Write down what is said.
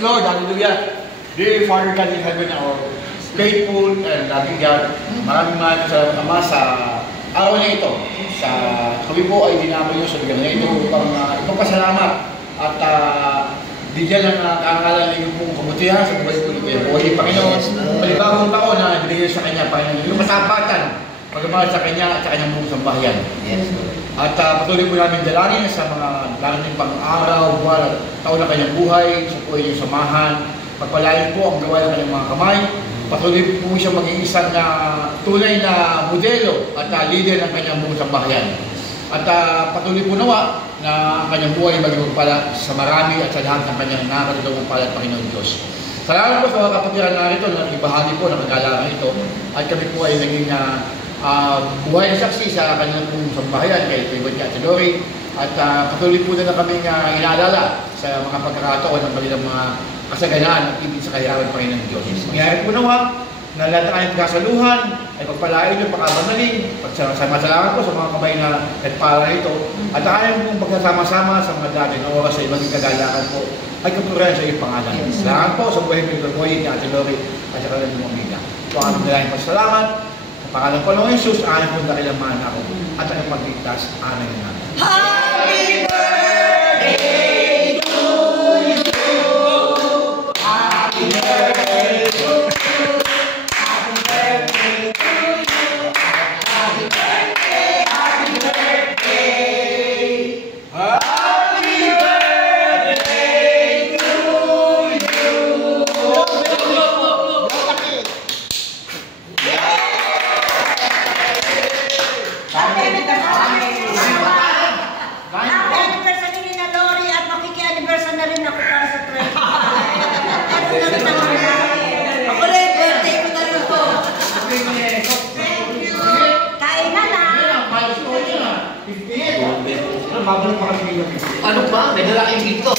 Lord, hallelujah. Dear Father God in heaven, our faithful and loving God, maraming sa Ama sa araw na ito. Kami po ay dinamo nyo sa lugar na ito upang ipagpasalamat at bigyan ng karangalan ng iyong pong kabutihan sa buhay po ni Kuya Boy. Panginoon, malibagong taon na binigay sa Kanya, Panginoon, yung masapatan, pagmamahal sa Kanya at sa Kanyang buong sambahayan. Yes. At patuloy po namin dalangin sa mga darating pang araw, buwan at taon na Kanyang buhay, sa po inyong samahan. Pagpalain po ang gawa ng Kanyang mga kamay. Patuloy po siya maging isang tunay na modelo at leader ng Kanyang buong sambahayan. At patuloy po nawa na ang Kanyang buhay maging pala sa marami at sa lahat ng Kanyang nakakatulong pala at Panginoon Diyos. Salamat po sa mga kapatiran narito na ibahagi po ng kagalangan ito. At kami po ay naging buhay na saksi sa Kanyang buong sambahayan kay Kuya at si Lori. At patuloy po na kaming inaalala sa mga pagkakataon ng kanilang mga kasaganaan at ibig sa kahirapan Panginoon Diyos. Mangyari po nawa na lahat ng kanyang kasaluhan ay pagpalain nyo, pagkabanaling, pagsama-salamat po sa mga kabay na nagpala nito at ayaw pong pagsasama-sama sa mga dati na oras sa ibang kagalakan po ay kapurihan sa iyong pangalan. Salamat po sa buhay ng Lord ni Ate Lori at sa kanilang mga amiga. Ito ang aming maraming pasalamat. Sa pangalan po ng Jesus, ayaw po nakilaman ako at ang pagligtas. Amen. Happy birthday to you! Happy birthday to you! Happy birthday to you! Happy birthday! Happy birthday! Happy birthday to you! Anniversary ni na Lori at makiki-anniversary na rin ako para sa 25. Ako rin, birthday ko na rin po. Thank you. Kain na na. Ano ba? May dala kayong dito.